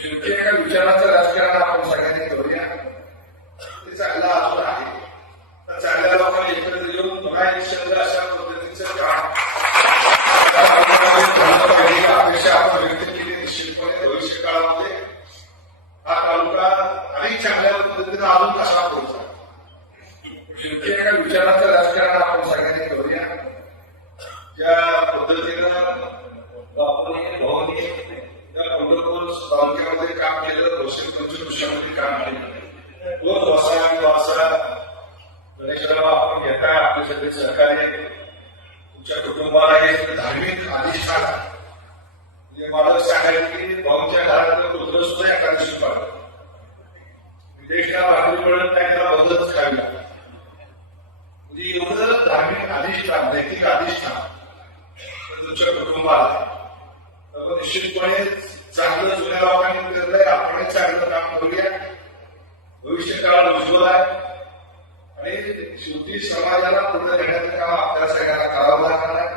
शेवटी एका विचाराचं राजकारण आपण सगळ्यांनी करूया. ते चांगला अजून आहे. तर चांगल्या लोकांनी एकत्र येऊन पुन्हा एक शब्द अशा पद्धतीचं अपेक्षा आपण व्यक्त केली निश्चितपणे भविष्य काळामध्ये हा तालुका अधिक चांगल्या पद्धतीनं अजून कसा पोहोचला. शेवटी विचाराचं राजकारण आपण सगळ्यांनी करूया. ज्या पद्धतीनं आपण हे भवनी त्या पंढरपूर तालुक्यामध्ये काम केलं दोनशे म्हणजे पंचवीसमध्ये काम केलं किंवा गणेशराव आपण घेता आपले सगळे सहकार्य. तुमच्या कुटुंबाला एक धार्मिक अधिष्ठान म्हणजे मला सांगायचं की भाऊच्या घरात कुत्र सुद्धा एका दिवशी पाडलं विदेशला भाकरी नाही त्याला बदलच खावी लागतात म्हणजे एवढं धार्मिक अधिष्ठान नैतिक अधिष्ठान तुमच्या कुटुंबाला. निश्चितपणे चांगलं जुन्या लोकांनी केलंय आपण चांगलं काम करूया. भविष्य काळ उज्ज्वल आहे. आणि शेवटी समाजाला पुढे नेण्याचं काम आपल्या सगळ्यांना करावं लागणार आहे.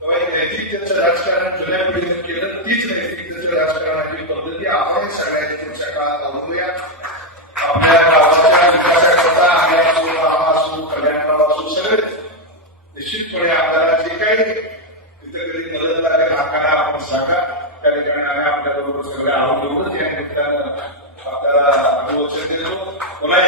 तेव्हा नैतिकतेचं राजकारण जुन्या पिढीने केलं तीच नैतिकतेचं राजकारणाची पद्धती आपण सगळ्यांनी पुढच्या काळात अवलंबूया. आपल्या गावाच्या विकासाकरता आम्ही असू आम्हा असू कल्याणराव असू सगळे निश्चितपणे आपल्याला जे काही तिथे कधी मदत लागेल काय आपण सांगा. त्या ठिकाणी आम्ही आपल्याबरोबर सगळे आहोत या निमित्तानं आपल्याला अभिवचन देतो पुन्हा